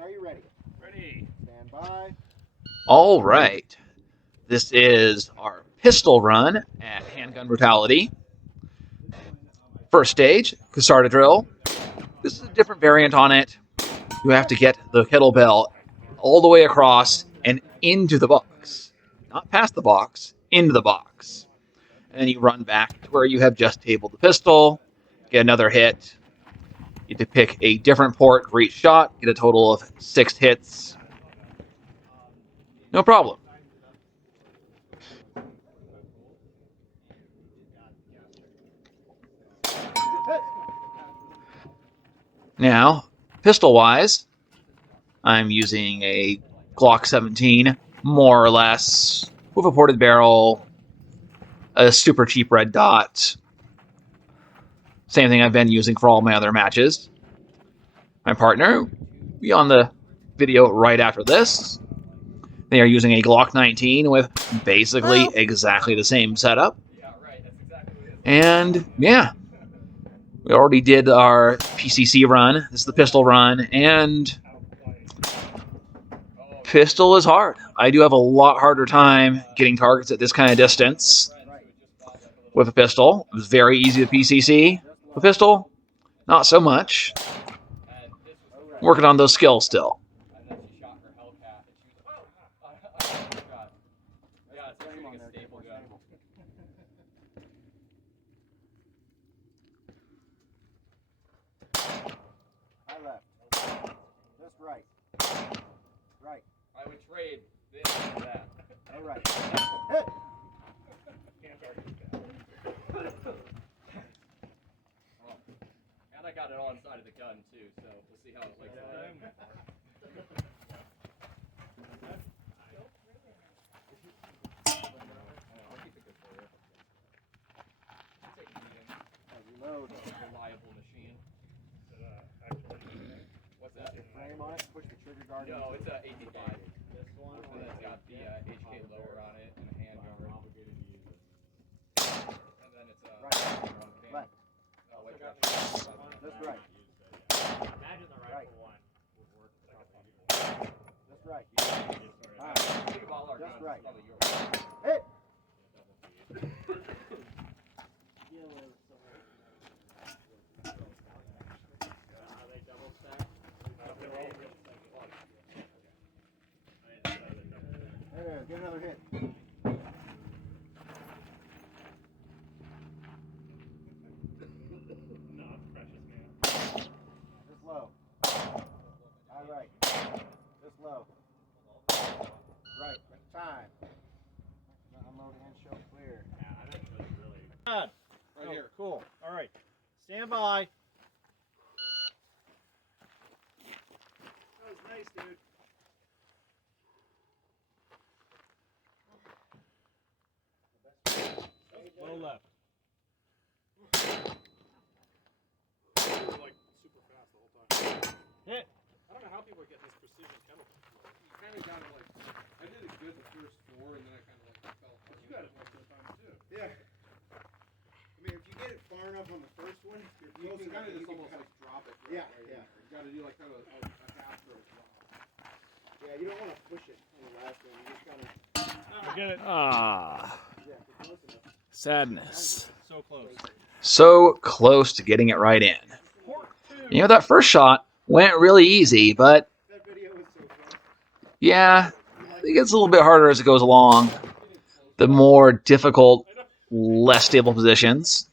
are you ready? Ready. Stand by. All right. This is our pistol run at Handgun Brutality. First stage, Casarda drill. This is a different variant on it. You have to get the kettlebell all the way across and into the box. Not past the box, into the box. And then you run back to where you have just tabled the pistol, get another hit. You have to pick a different port for each shot, get a total of 6 hits. No problem. Now, pistol-wise, I'm using a Glock 17, more or less, with a ported barrel, a super cheap red dot. Same thing I've been using for all my other matches. My partner, be on the video right after this. They are using a Glock 19 with basically exactly the same setup. And yeah, we already did our PCC run. This is the pistol run, and pistol is hard. I do have a lot harder time getting targets at this kind of distance with a pistol. It was very easy with PCC. With pistol, not so much. Working on those skills still. Just right. Right. I would trade this for that. All right. Hit. And I got it all inside of the gun too, so we'll see how it plays out. Reload. Reliable machine. What's that? Your frame on it. Push the trigger guard. No, it's a 85. This one. And it's got the HK lower on it and a handgun. And then it's a right. Left. Oh, wait, Just right. Imagine the rifle one would work like a Just right. Think of all our Just guns, right. probably yours. Hit. There, get another hit. Just low. All right. Just low. Right. Time. Unload and show clear. Yeah, I think it was really. Right here. Cool. All right. Stand by. That was nice, dude. Low left. Like super fast the whole time. Hit. I don't know how people are getting this precision kettlebell. You kind of got to like. I did it good the first 4, and then I kind of like fell apart. You got it most of the time too. Yeah. I mean, if you get it far enough on the first one, you're You close can enough kind of that just you almost can like drop it. Yeah, Right yeah. You got to do like kind of a half throw drop. Yeah, you don't want to push it on the last one. You just kind of. Get it. Ah, Yeah, if you're close enough. sadness. So close. So close to getting it right in. You know, that first shot went really easy, but That video was so fun. yeah, it gets a little bit harder as it goes along. The more difficult, less stable positions.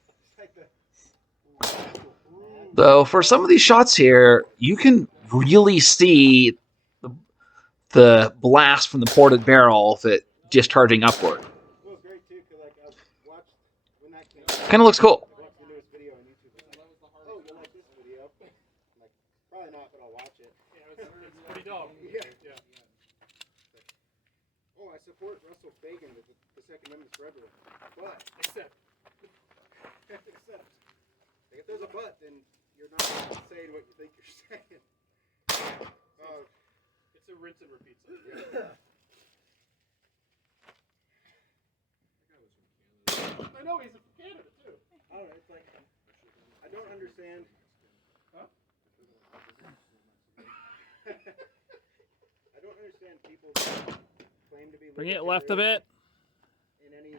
Though, for some of these shots here, you can really see the blast from the ported barrel of it discharging upward. It was great too, because like I watched when that came. Kind of looks cool. I watched the newest video on YouTube. Oh, you like this video? I'm like, probably not, but I'll watch it. It's pretty dope. Yeah. Oh, I support Russell Fagan with the Second Amendment for everyone. But Except. like, if there's a but, then you're not saying what you think you're saying. It's a rinse and repeat. I know he's from Canada too. I don't know. It's like I don't understand. Huh? to be Bring it libertarian left a bit. in any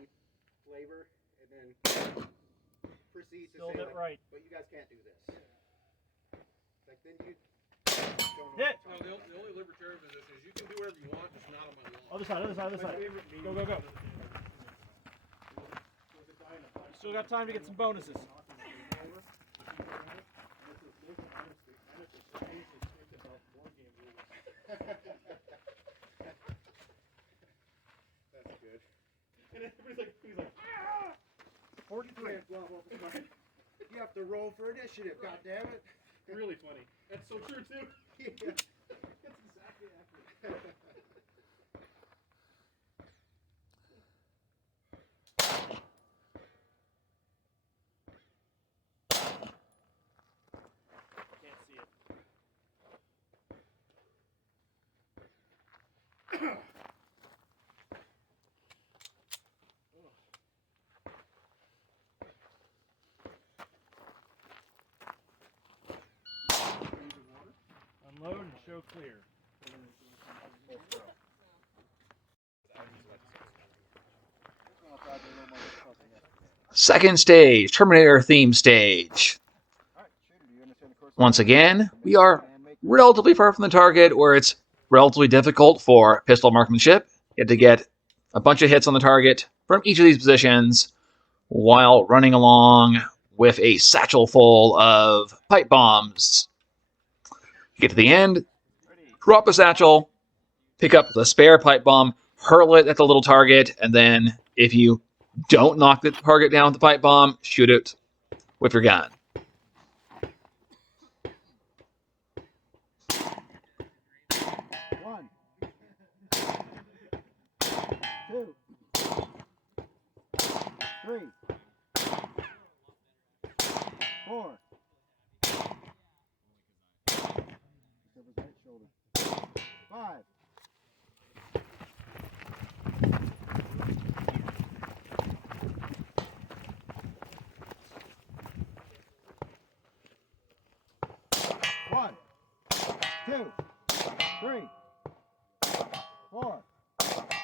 flavor, and then proceed to Build say, it like, right. but you guys can't do this. Like, then you don't know Hit. what to No, the only libertarian position is you can do whatever you want, just not on my lawn. Other side, other side, other side. Go, go, go. Still got time to get some bonuses. That's good. And everybody's like, ah! 43. You have to roll for initiative, goddammit. Really funny. That's so true too. Yeah. That's exactly accurate. Can't see it. Unload and show clear. Second stage, Terminator theme stage. Once again, we are relatively far from the target, where it's relatively difficult for pistol marksmanship. You have to get a bunch of hits on the target from each of these positions while running along with a satchel full of pipe bombs. You get to the end, drop the satchel, pick up the spare pipe bomb, hurl it at the little target, and then if you don't knock the target down with the pipe bomb, shoot it with your gun. One, two, three, 4. Right shoulder. 5. One, 2, 3, 4,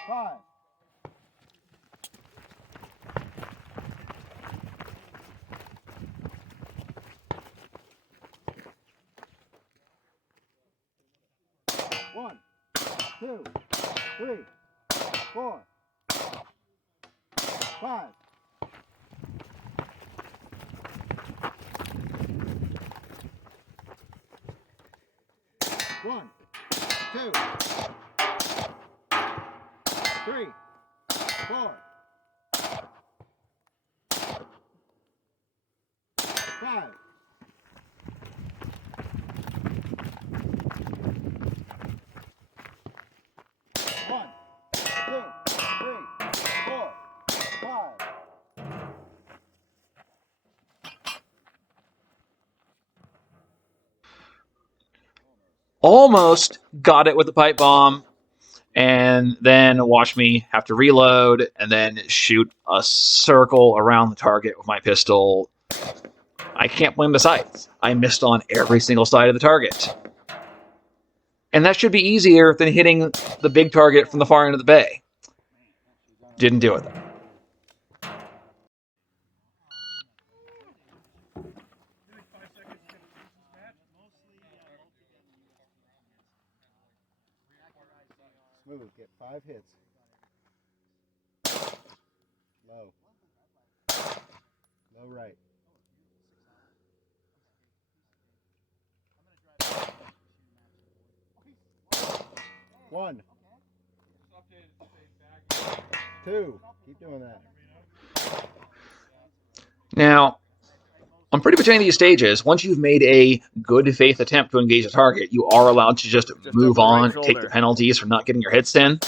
5. One, 2, 3, 4, 5. One, 2, 3, 4, 5. One, 2, 3, 4, 5. Almost got it with the pipe bomb, and then watch me have to reload and then shoot a circle around the target with my pistol. I can't blame the sights. I missed on every single side of the target. And that should be easier than hitting the big target from the far end of the bay. Didn't do it. Smooth, get 5 hits. Low. Low right. One. 2. Keep doing that. Now, on pretty much any of these stages, once you've made a good faith attempt to engage the target, you are allowed to just move over right on, take the shoulder. penalties for not getting your hits in.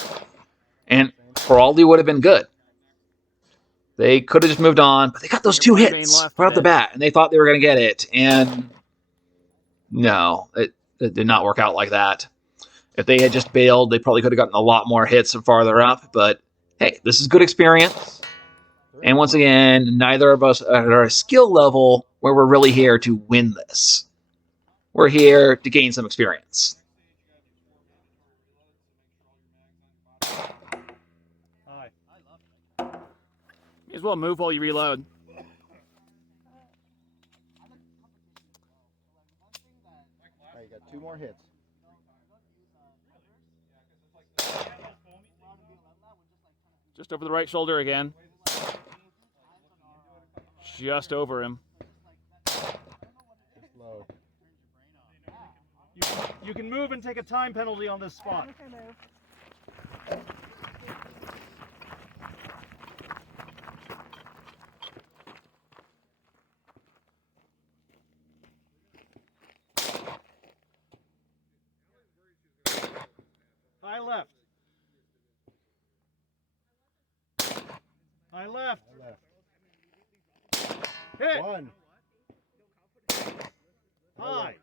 And probably would have been good. They could have just moved on, but they got those 2 Your blade hits left right off the bit. bat, and they thought they were going to get it. And no, it did not work out like that. If they had just bailed, they probably could have gotten a lot more hits and farther up. But hey, this is good experience. And once again, neither of us are at a skill level where we're really here to win this. We're here to gain some experience. as well move while you reload. Alright, you got 2 more hits. Just over the right shoulder again. Just over him. Low. You can move and take a time penalty on this spot. High left. High left. Hit. 1. High.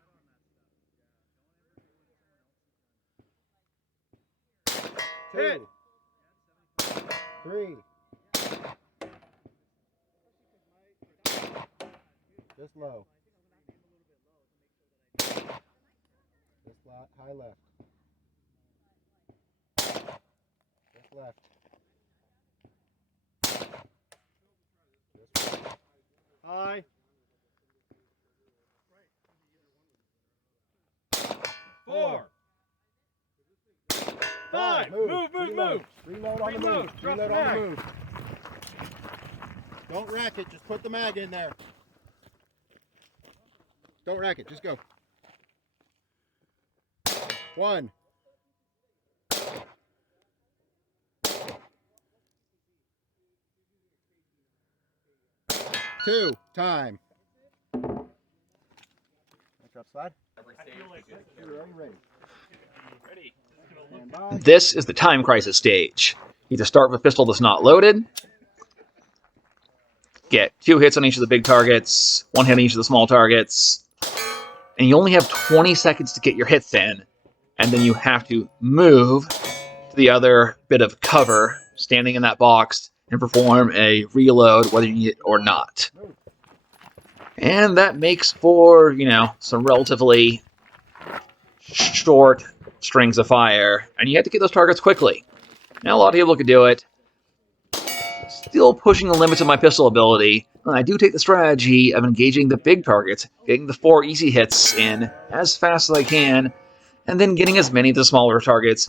2. Hit. 3. Just low. Just high left. Just left. Just right. High. 4. 5. Move. Reload. Reload on the move. Drop Reload the on mag. the move. Don't rack it. Just put the mag in there. Don't rack it. Just go. 1. 2. Time. Drop slide. You're already ready. Stand by. This is the time crisis stage. You either start with a pistol that's not loaded, get 2 hits on each of the big targets, 1 hit on each of the small targets, and you only have 20 seconds to get your hits in, and then you have to move to the other bit of cover, standing in that box, and perform a reload whether you need it or not. And that makes for, you know, some relatively short strings of fire, and you have to get those targets quickly. Now, a lot of people can do it. Still pushing the limits of my pistol ability, I do take the strategy of engaging the big targets, getting the 4 easy hits in as fast as I can, and then getting as many of the smaller targets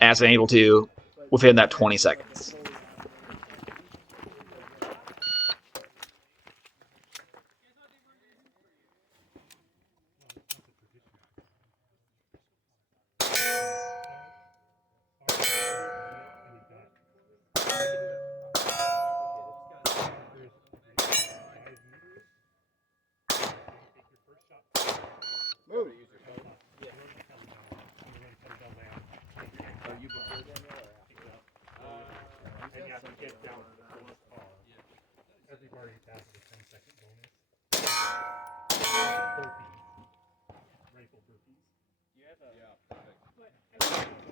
as I'm able to within that 20 seconds. Move. And you have to get down to the first car. Every bar you pass is a 10-second bonus. Burpees. Rifle burpees. You have a...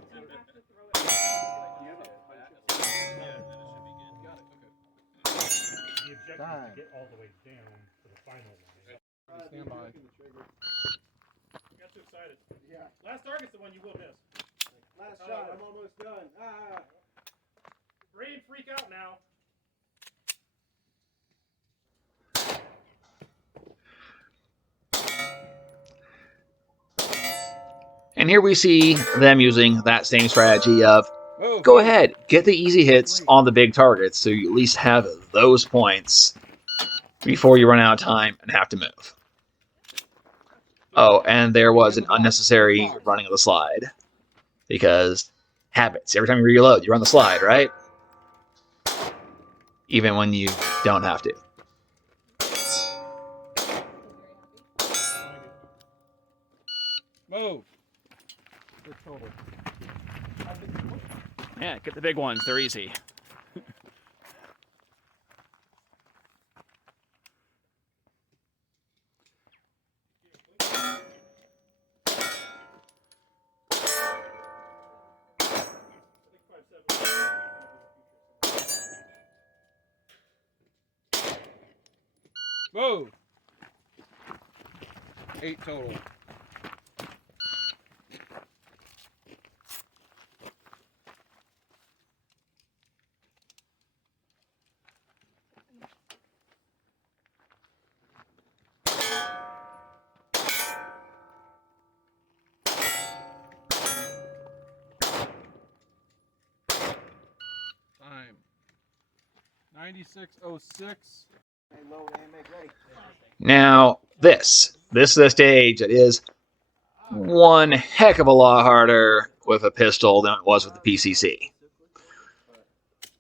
The objective is to get all the way down to the final line. Stand by. I got too excited. Yeah. Last target's the one you will miss. Last shot. I'm almost done. Brain freak out now. And here we see them using that same strategy of, go ahead, get the easy hits on the big targets so you at least have those points before you run out of time and have to move. Oh, and there was an unnecessary running of the slide. Because habits. Every time you reload, you run the slide, right? Even when you don't have to. Move. Yeah, get the big ones. They're easy. Move. 8 total. 9606. Now, this is a stage that is one heck of a lot harder with a pistol than it was with the PCC.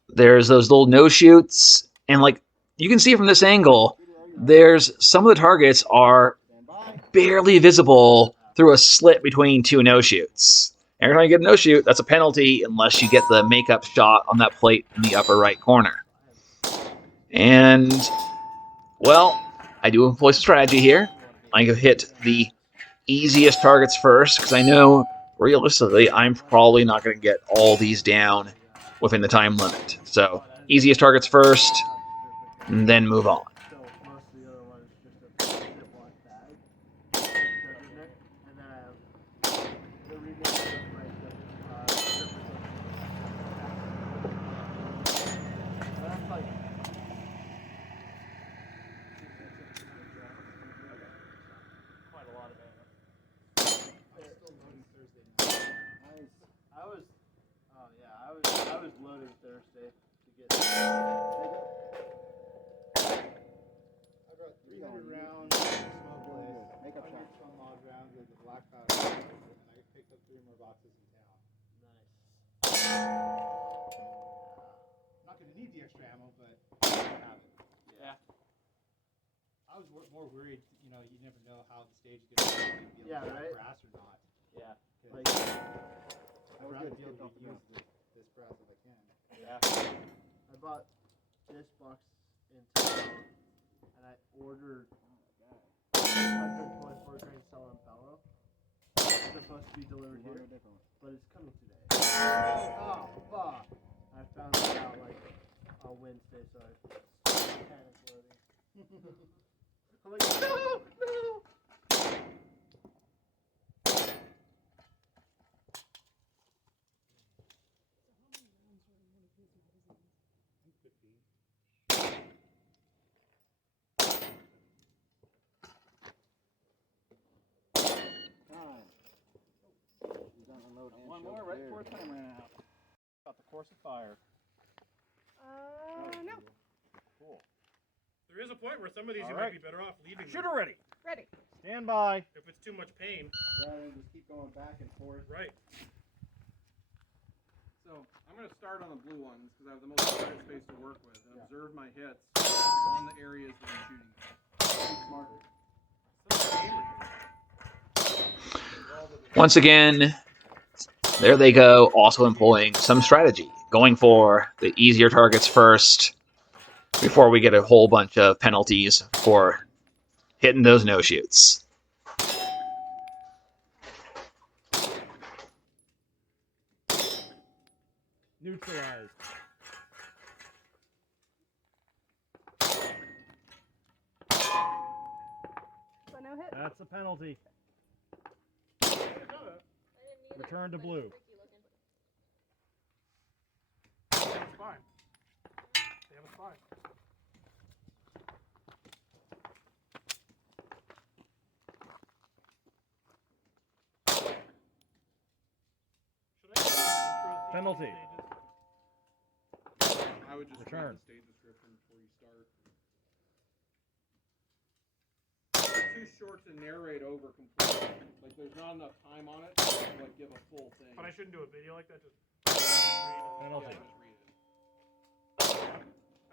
There's those little no-shoots, and like you can see from this angle, there's some of the targets are barely visible through a slit between two no-shoots. Every time you get a no-shoot, that's a penalty unless you get the makeup shot on that plate in the upper right corner. And, well, I do employ some strategy here. I can hit the easiest targets first, because I know, realistically, I'm probably not going to get all these down within the time limit. So, easiest targets first, and then move on. I was loading Thursday to get. I got 300 rounds, small blades, 100 some odd rounds with the black powder, and I picked up 3 more boxes in town. Nice. I'm not gonna need the extra ammo, but I have it. Yeah. I was more worried, you know, you never know how the stage is gonna be able to get brass or not. Yeah. Like, I'd rather be able to use this brass if I can. Yeah. I bought this box in town, and I ordered 124 grain cell and bellow. It's supposed to be delivered here, but it's coming today. Oh, fuck. I found it out like on Wednesday, so I panic loading. I'm like, no! One more right before time ran out. About the course of fire. No. Cool. There is a point where some of these you might be better off leaving. Shooter ready. Ready. Stand by. If it's too much pain. Rather than just keep going back and forth. Right. So I'm going to start on the blue ones because I have the most target space to work with and observe my hits on the areas that I'm shooting. Smarter. Once again, there they go, also employing some strategy, going for the easier targets first before we get a whole bunch of penalties for hitting those no-shoots. Neutralized. So no hit. That's a penalty. Return to blue. That was fine. That was fine. Penalty. I would just Return. read the stage description before you start. It's too short to narrate over completely. Like there's not enough time on it to like give a full thing. But I shouldn't do a video like that. Just Penalty. Yeah, just read it.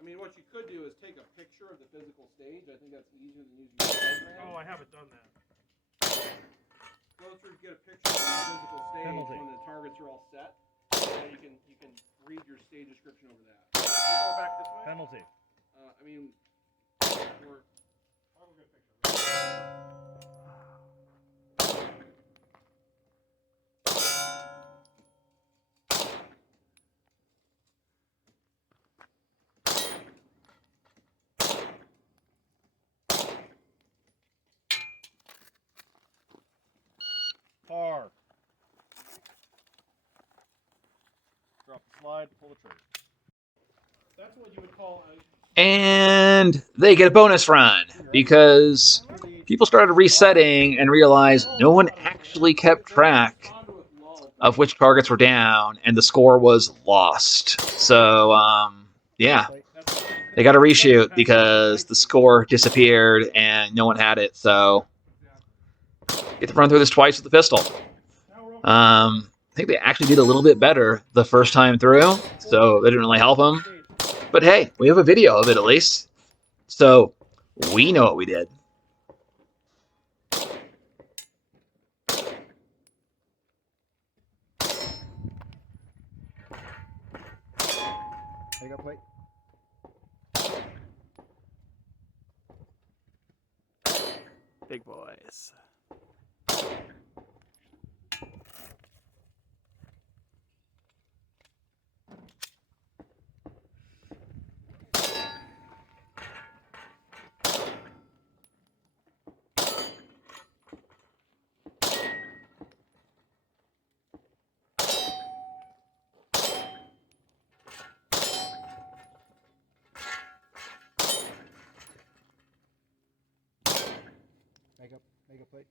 I mean, what you could do is take a picture of the physical stage. I think that's easier than using a diagram. Oh, I haven't done that. Go through, get a picture of the physical stage Penalty. when the targets are all set. And you can read your stage description over that. Go back this way. Penalty. I mean, we're I'll go get a picture. Par. Drop the slide, pull the trigger. That's what you would call a And they get a bonus run because people started resetting and realized no one actually kept track of which targets were down, and the score was lost. So, yeah, They got to reshoot because the score disappeared and no one had it. So get to run through this twice with the pistol. I think they actually did a little bit better the first time through, so that didn't really help them. But hey, we have a video of it at least, so we know what we did. Take up plate. Big boys. Make up plate.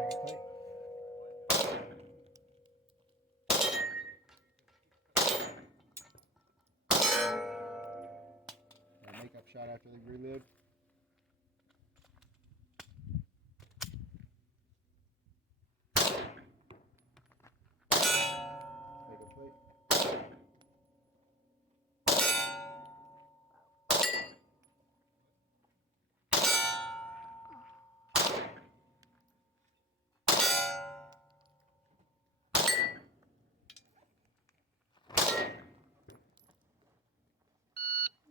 Make up plate. And make up shot after the reload. Make up plate.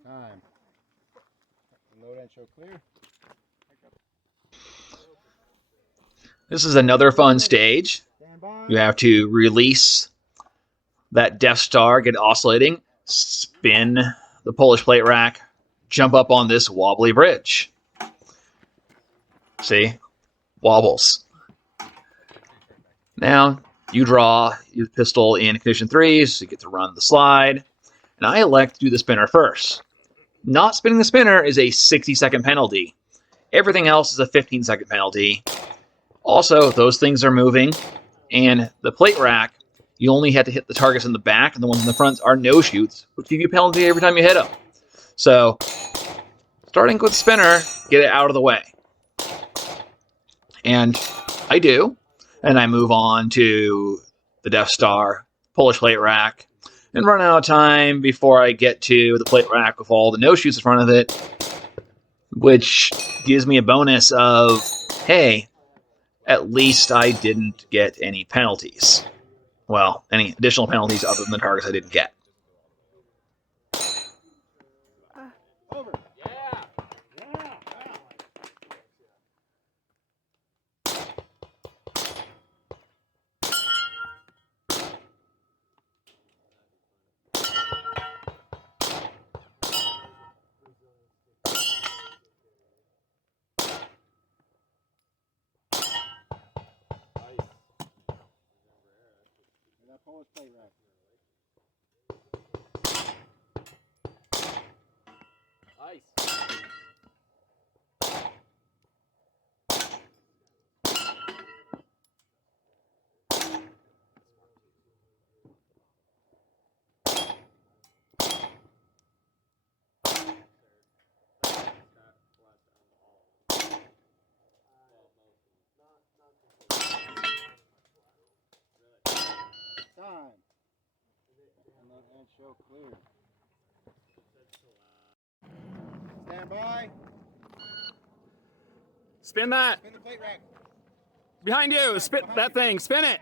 Time. Load and show clear. This is another fun stage. Stand by. You have to release that Death Star, get it oscillating, spin the Polish plate rack, jump up on this wobbly bridge. See? Wobbles. Now, you draw your pistol in condition 3, so you get to run the slide. And I elect to do the spinner first. Not spinning the spinner is a 60-second penalty. Everything else is a 15-second penalty. Also, those things are moving. And the plate rack, you only have to hit the targets in the back, and the ones in the front are no-shoots, which give you a penalty every time you hit them. So, starting with spinner, get it out of the way. And I do. And I move on to the Death Star, Polish plate rack, and run out of time before I get to the plate rack with all the no-shoots in front of it, which gives me a bonus of, hey, at least I didn't get any penalties. Well, any additional penalties other than the targets I didn't get. Over. That Polish plate rack. Ice. Time. And show clear. Stand by. Spin that. Spin the plate rack. Behind you. Spin that thing. Spin it.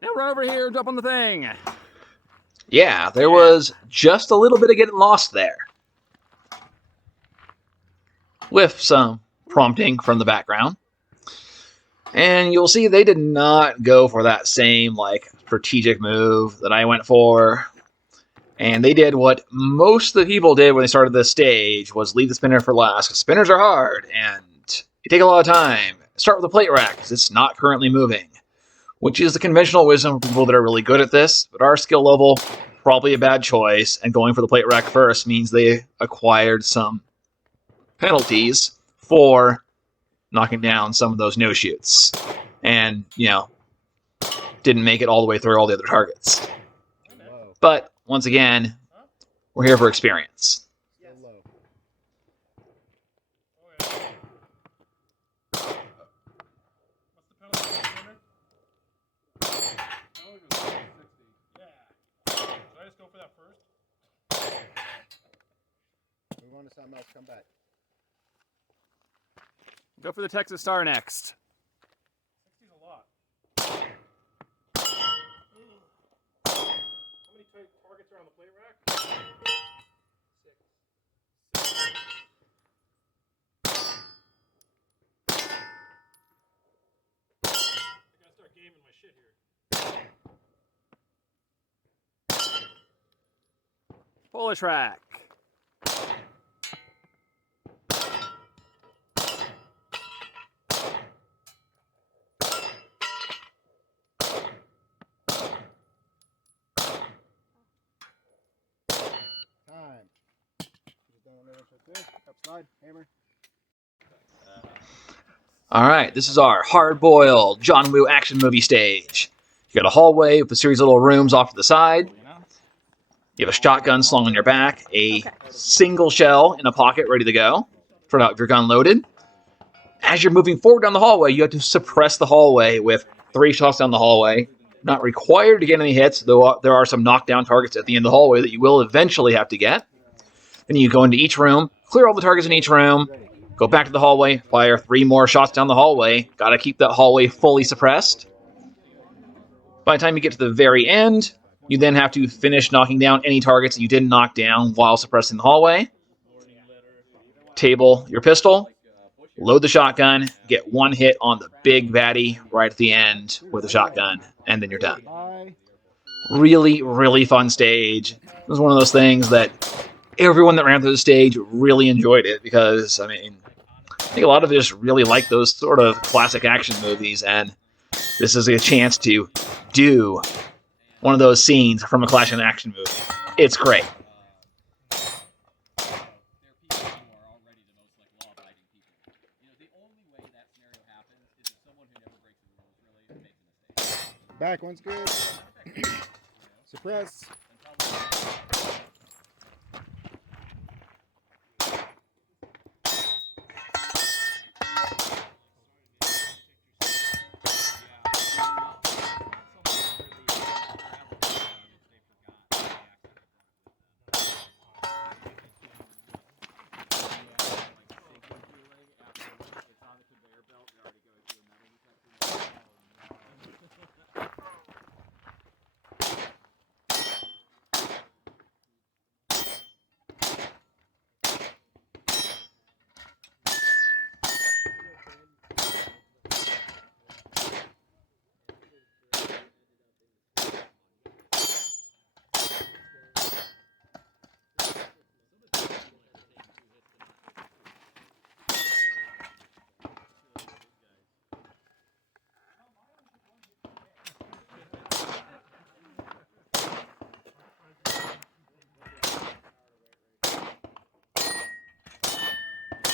Now run over here, jump on the thing. Yeah, there was just a little bit of getting lost there. With some prompting from the background. And you'll see they did not go for that same strategic move that I went for. And they did what most of the people did when they started this stage, was leave the spinner for last. 'Cause spinners are hard and they take a lot of time. Start with the plate rack because it's not currently moving, which is the conventional wisdom for people that are really good at this. But our skill level, probably a bad choice. And going for the plate rack first means they acquired some penalties for knocking down some of those no-shoots. And, didn't make it all the way through all the other targets. But, once again, we're here for experience. We want to something else. Come back. Go for the Texas Star next. 60's a lot. How many targets are on the plate rack? 6. I gotta start gaming my shit here. Polish rack. Time. Up slide. Hammer. All right, this is our hard-boiled John Woo action movie stage. You got a hallway with a series of little rooms off to the side. You have a shotgun slung on your back, a single shell in a pocket ready to go. Turn out if your gun loaded. As you're moving forward down the hallway, you have to suppress the hallway with 3 shots down the hallway. Not required to get any hits, though there are some knockdown targets at the end of the hallway that you will eventually have to get. Then you go into each room, clear all the targets in each room, go back to the hallway, fire 3 more shots down the hallway. Gotta keep that hallway fully suppressed. By the time you get to the very end, you then have to finish knocking down any targets that you didn't knock down while suppressing the hallway. Table your pistol, load the shotgun, get 1 hit on the big baddie right at the end with a shotgun, and then you're done. Really, really fun stage. It was one of those things that everyone that ran through the stage really enjoyed it because, I think a lot of us just really like those sort of classic action movies, and this is a chance to do one of those scenes from a classic action movie. It's great. Back one's good. Suppress.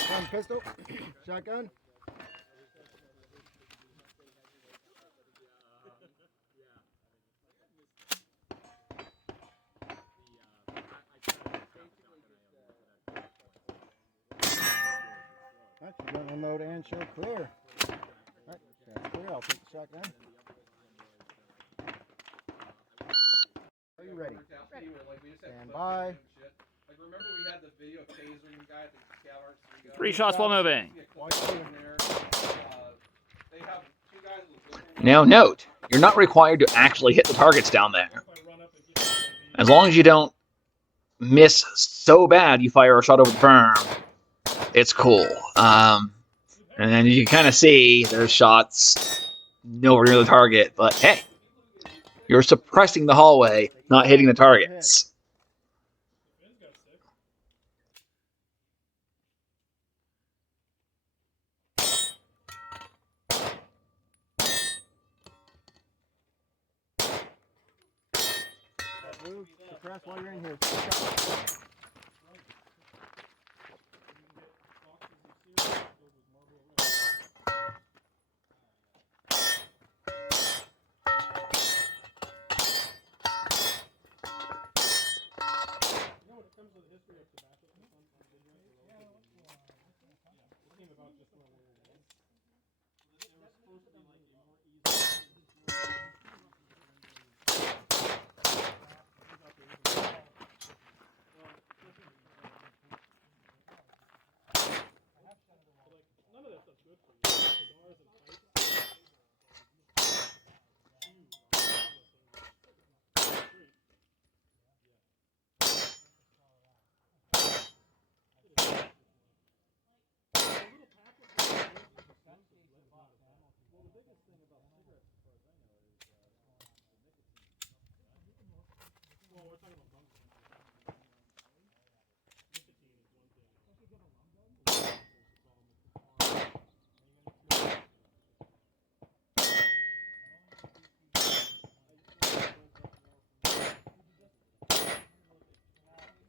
Gun, pistol. Shotgun. Right, you're going to unload and show clear. Right, that's clear. I'll take the shotgun. Are you ready? Stand by. Like, remember we had the video of tasering the guy at the Cal Arts 3 shots while moving. Now note, you're not required to actually hit the targets down there. As long as you don't miss so bad you fire a shot over the berm, it's cool. And then you can kind of see there's shots nowhere near the target, but hey, you're suppressing the hallway, not hitting the targets. Move, suppress while you're in here.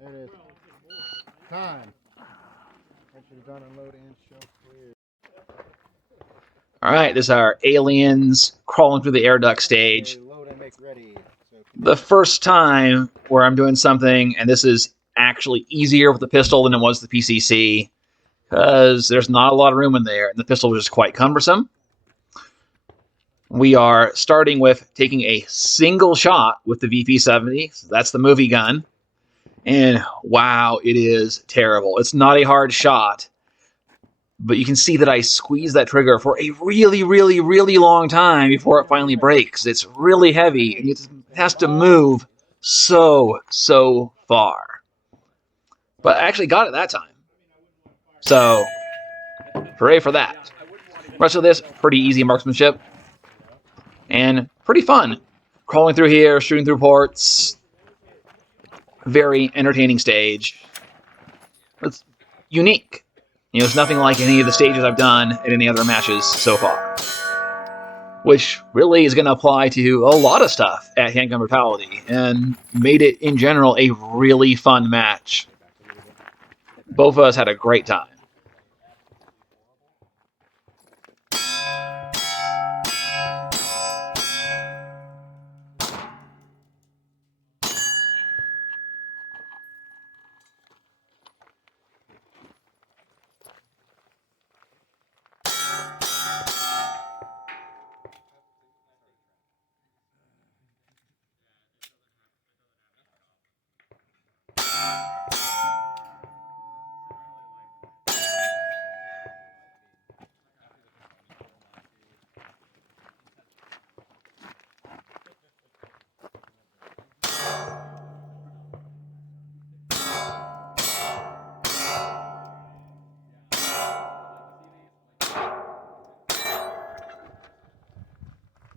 There it is. Time. I should have done unload and show clear. All right, this is our aliens crawling through the air duct stage. Okay, load and make ready. So The first time where I'm doing something, and this is actually easier with the pistol than it was the PCC, because there's not a lot of room in there, and the pistol is just quite cumbersome. We are starting with taking a single shot with the VP70. So that's the movie gun. And wow, it is terrible. It's not a hard shot, but you can see that I squeeze that trigger for a really, really, really long time before it finally breaks. It's really heavy, and it has to move so far. But I actually got it that time. So, hooray for that. The rest of this, pretty easy marksmanship. And pretty fun. Crawling through here, shooting through ports. Very entertaining stage. It's unique. You know, it's nothing like any of the stages I've done in any other matches so far. Which really is going to apply to a lot of stuff at Handgun Brutality, and made it, in general, a really fun match. Both of us had a great time.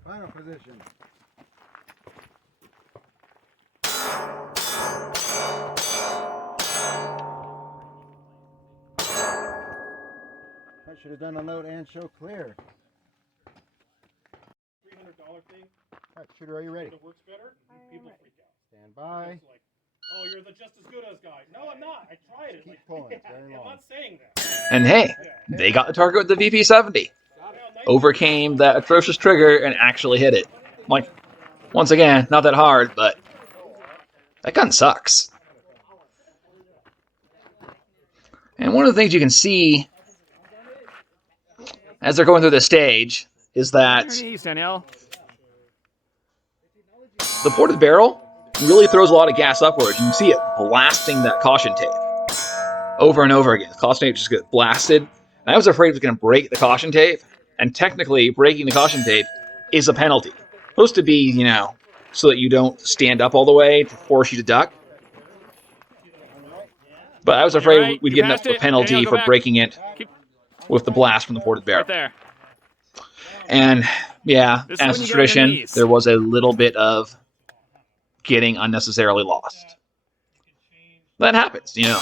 final position. I should have done unload and show clear. $300 thing. Alright, shooter, are you ready? It works better. People freak out. Stand by. It's like, oh, you're the just as good as guy. No, I'm not. I tried it. Keep Like, pulling. It's very I'm long. not saying that. And hey, they got the target with the VP70. Overcame that atrocious trigger and actually hit it. Like, once again, not that hard, but that gun sucks. And one of the things you can see as they're going through the stage is that Danielle. the ported barrel really throws a lot of gas upwards. You can see it blasting that caution tape over and over again. The caution tape just gets blasted. And I was afraid it was going to break the caution tape. And technically, breaking the caution tape is a penalty. It's supposed to be, you know, so that you don't stand up all the way to force you to duck. But I was afraid right. we'd You get passed a it. penalty Danielle, go for back. breaking it with the blast from the ported barrel. Right there. And yeah, This is as when is you get on your tradition, knees. there was a little bit of getting unnecessarily lost. That happens, you know.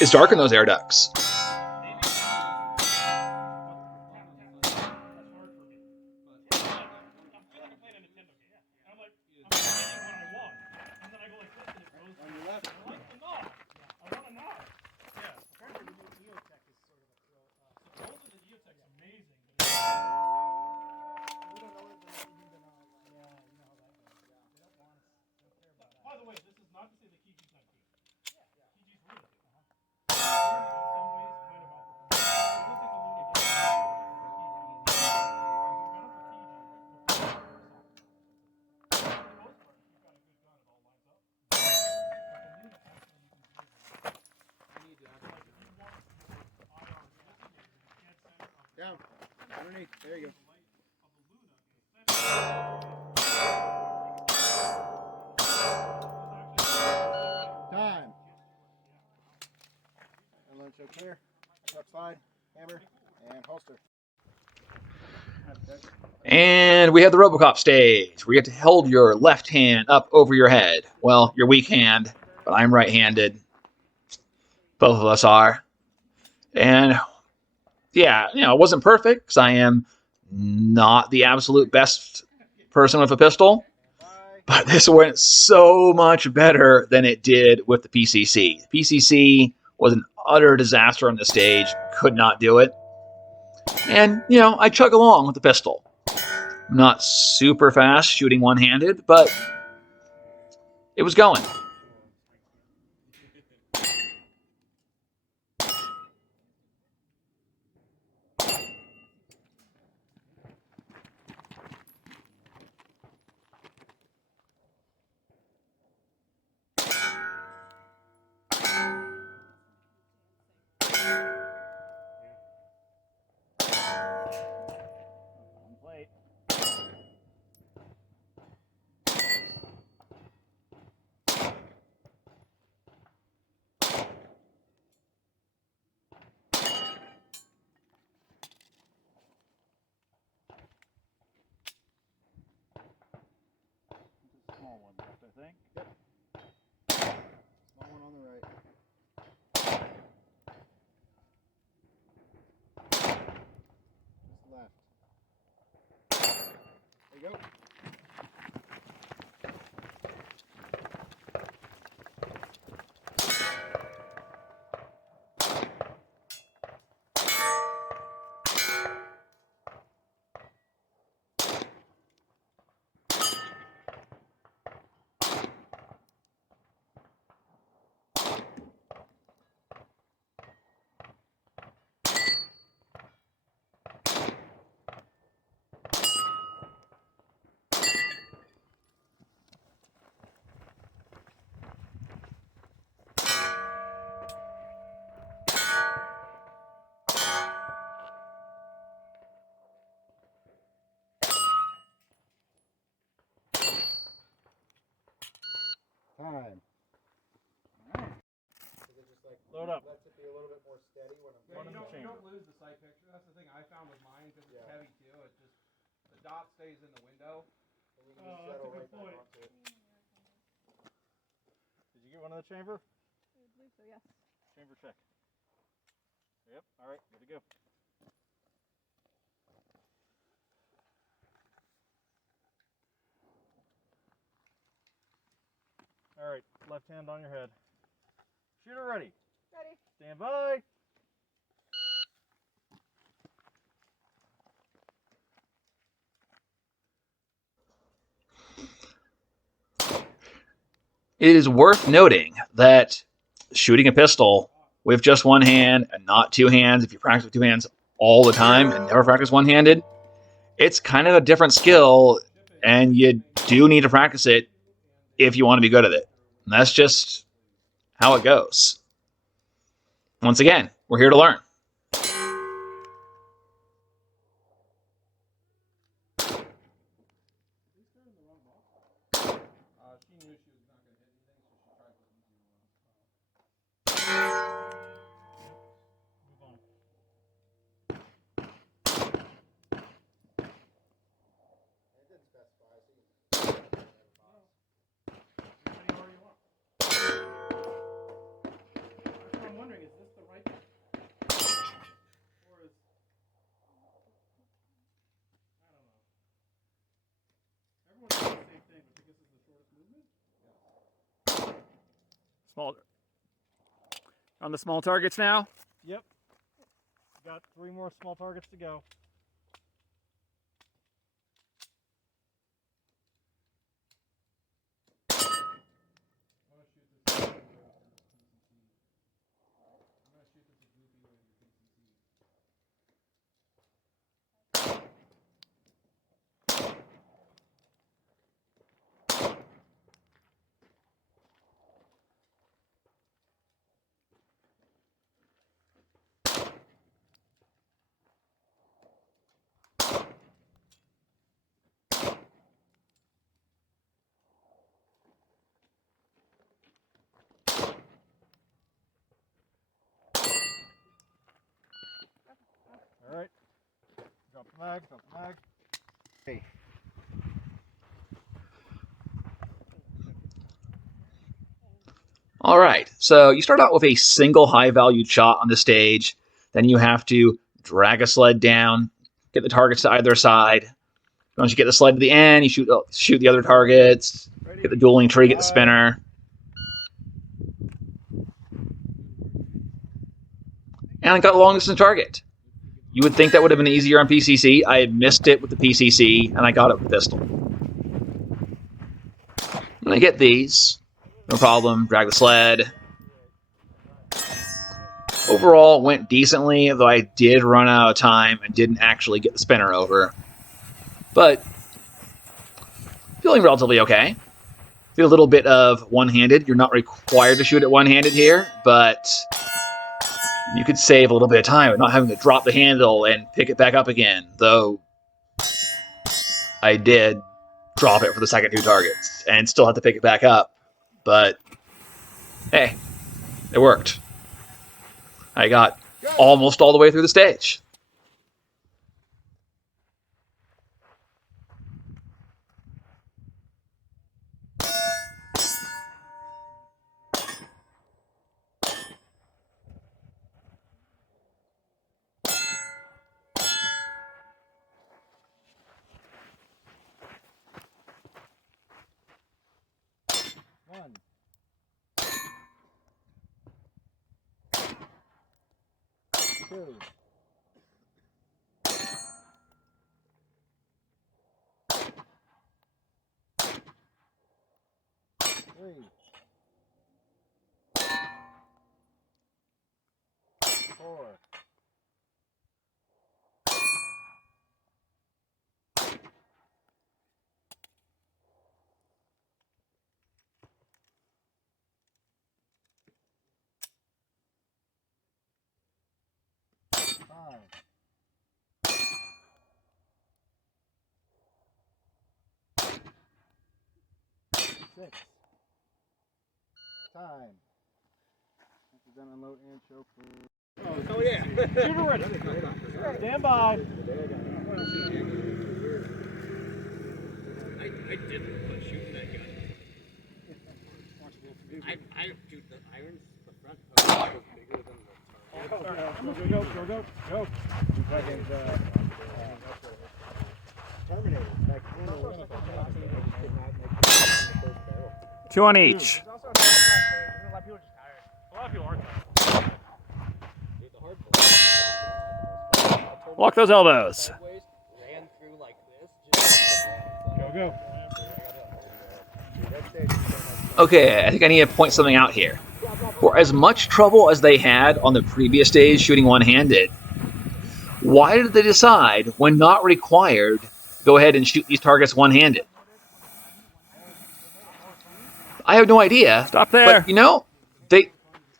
It's dark in those air ducts. By the way, this is not to say the Kiji's not good. Kiji's really good. In some ways, kind of outperformed. It looks like a loaded gun. There's a gun for Kiji. For the most part, if you've got a good gun, it all lines up. But the Luna actually you can do it. I need to. Like if you want IR ballistic, the dead center of Down. Underneath. There you go. the light of the Luna is center. Time. Unload show clear. Left side. Hammer. And holster. And we have the RoboCop stage, where you get to hold your left hand up over your head. Well, your weak hand, but I'm right-handed. Both of us are. And yeah, you know, it wasn't perfect, because I am not the absolute best person with a pistol. But this went so much better than it did with the PCC. The PCC was an utter disaster on the stage. Could not do it. And, I chug along with the pistol. I'm not super fast shooting one-handed, but it was going. Small one left, I think. Small one on the right. Just left. There you go. Time. Load up. Lets it be a little bit more steady when I'm You don't lose the sight picture. That's the thing I found with mine because it's heavy too. It just the dot stays in the window. And you can just settle right back onto it. Did you get one in the chamber? I believe so, yes. Chamber check. Yep. All right. Good to go. All right. Left hand on your head. Shooter ready. Ready. Stand by. It is worth noting that shooting a pistol with just one hand and not two hands, if you practice with two hands all the time and never practice one-handed, it's kind of a different skill, and you do need to practice it if you want to be good at it. And that's just how it goes. Once again, we're here to learn. She knew she was not going to hit anything, so she tried the easy one. Move on. It didn't specify, so you can Anywhere you want. That's what I'm wondering. Is this the right? Or is I don't know. Everyone does the same thing, but this is the shortest movement. Small. On the small targets now. Yep. Got 3 more small targets to go. I'm going to shoot this as goofy with your PCC. All right. Drop the mag. Drop the mag. All right, so you start out with a single high-valued shot on the stage. Then you have to drag a sled down, get the targets to either side. Once you get the sled to the end, you shoot the other targets. Get the dueling tree, get the spinner. And I got long distance target. You would think that would have been easier on PCC. I had missed it with the PCC, and I got it with the pistol. And I get these. No problem. Drag the sled. Overall, went decently, though I did run out of time and didn't actually get the spinner over. But feeling relatively okay. Feel a little bit of one-handed. You're not required to shoot it one-handed here, but you could save a little bit of time with not having to drop the handle and pick it back up again, though I did drop it for the second 2 targets and still have to pick it back up. But hey, it worked. I got almost all the way through the stage. Oh yeah. Shooter ready. Stand by. I didn't put shooting that gun. I shoot the irons, the front post was bigger than the target. Go. Terminator. Back then, there was could not make the first barrel. 2 on each. There's also another stage. A lot of people are just tired. A lot of people are tired. Dude, the hard pull. Lock those elbows. Ran through like this. Go. Okay, I think I need to point something out here. For as much trouble as they had on the previous stage shooting one-handed, why did they decide, when not required, go ahead and shoot these targets one-handed? I have no idea. Stop there. But, you know, they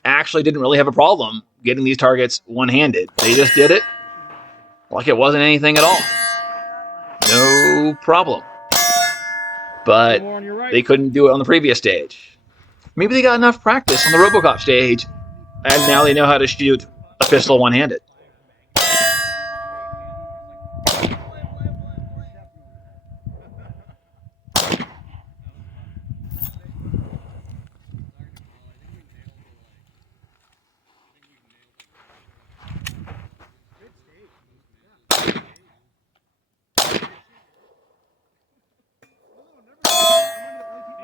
actually didn't really have a problem getting these targets one-handed. They just did it like it wasn't anything at all. No problem. But they couldn't do it on the previous stage. Maybe they got enough practice on the RoboCop stage, and now they know how to shoot a pistol one-handed.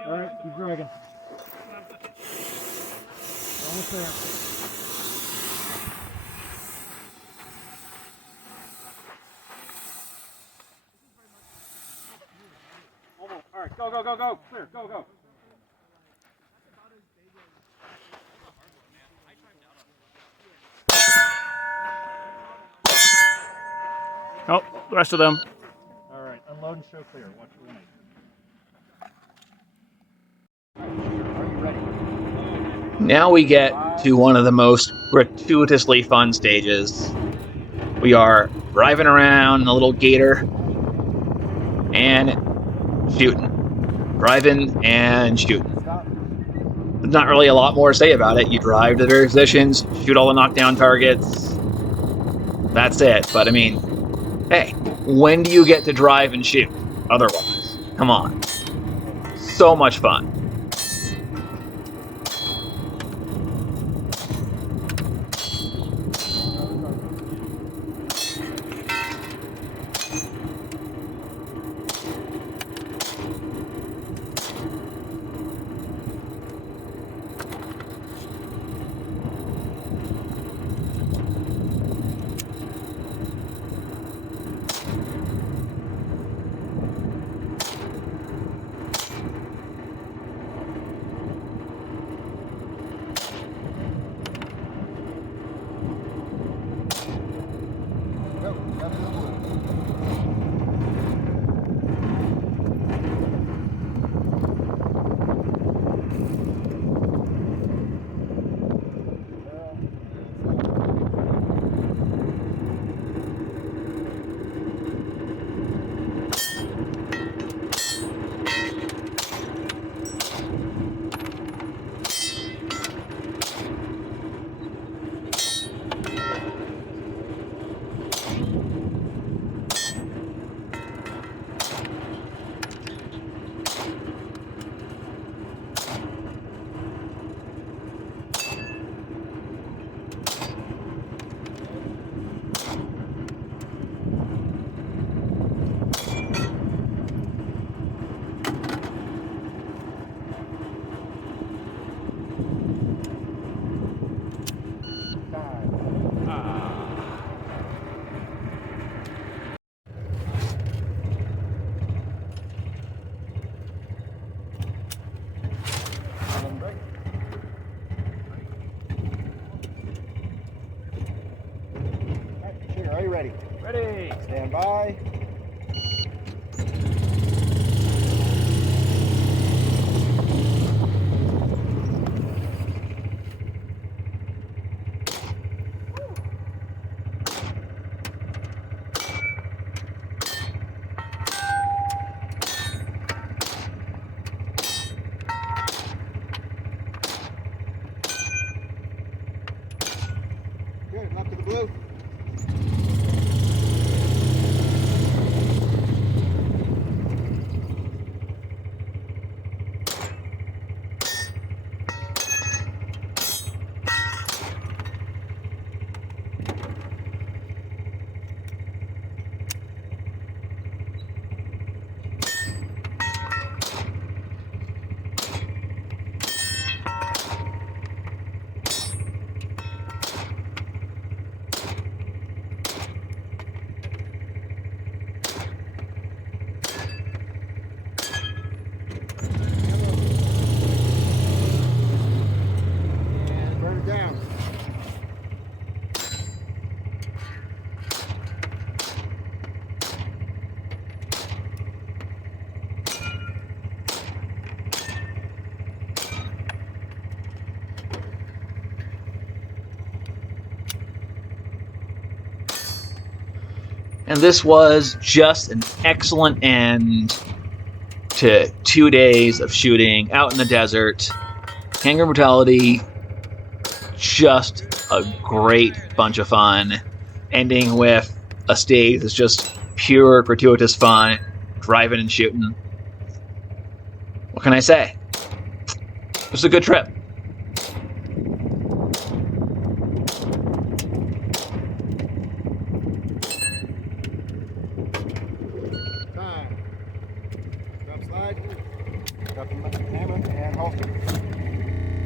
All right, keep dragging. Almost there. Almost. All right, go. Clear, go. Oh, the rest of them. All right, unload and show clear. Watch your lane. Now we get to one of the most gratuitously fun stages. We are driving around in a little Gator and shooting. Driving and shooting. There's not really a lot more to say about it. You drive to the various positions, shoot all the knockdown targets. That's it. But I mean, hey, when do you get to drive and shoot otherwise? Come on. So much fun. ready? Ready. Stand by. Good, left to the blue. And burn it down. And this was just an excellent end to 2 days of shooting out in the desert. Handgun Brutality, just a great bunch of fun. Ending with a stage that's just pure gratuitous fun, driving and shooting. What can I say? It was a good trip. Time. Drop slide. Drop the hammer and holster.